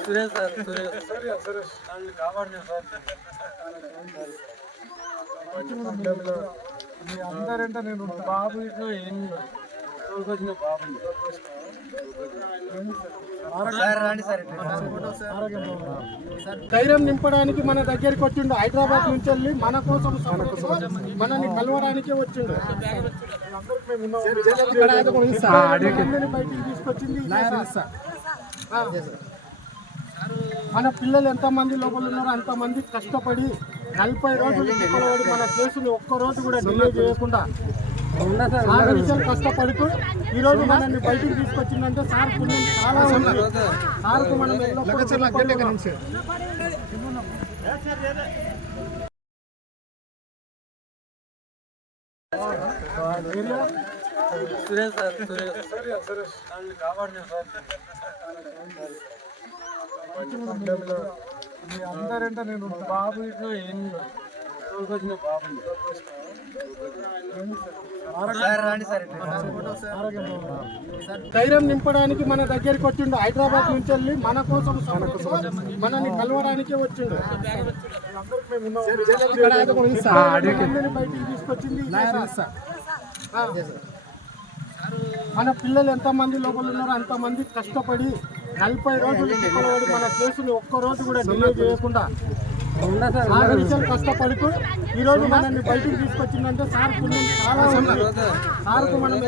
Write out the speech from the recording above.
Suresh sir Suresh. Sir అందరంటే నేను బాబు ఇట్లా ఏం ధైర్యం నింపడానికి మన దగ్గరికి వచ్చిండు. హైదరాబాద్ నుంచి వెళ్ళి మన కోసం మనని కలవడానికి వచ్చిండు. బయటికి తీసుకొచ్చింది మన పిల్లలు ఎంతమంది లోపల ఉన్నారో అంతమంది కష్టపడి నలభై రోజులు మన కేసుని ఒక్క రోజు కూడా డిలే చేయకుండా సార్ కష్టపడుతూ ఈ రోజు మనల్ని బయటికి తీసుకొచ్చిందంటే సార్ పుణ్యం చాలా ఉంది సార్కు మనం? సురేష్ సార్ సురేష్ సార్ అందరంటే నేను. బాబు ఇట్లా ఏం ధైర్యం నింపడానికి మన దగ్గరికి వచ్చిండు. హైదరాబాద్ నుంచి వెళ్ళి మన కోసం మనని కలవడానికి వచ్చిండు. బయటికి తీసుకొచ్చింది మన పిల్లలు ఎంతమంది లోపల ఉన్నారో అంతమంది కష్టపడి నలభై రోజులు మన కేసుని ఒక్క రోజు కూడా డిలే చేయకుండా సార్? విషయం కష్టపడుతూ ఈ రోజు మనల్ని బయటికి తీసుకొచ్చిందంటే సార్ పుణ్యం చాలా ఉంది. సార్కు మనం.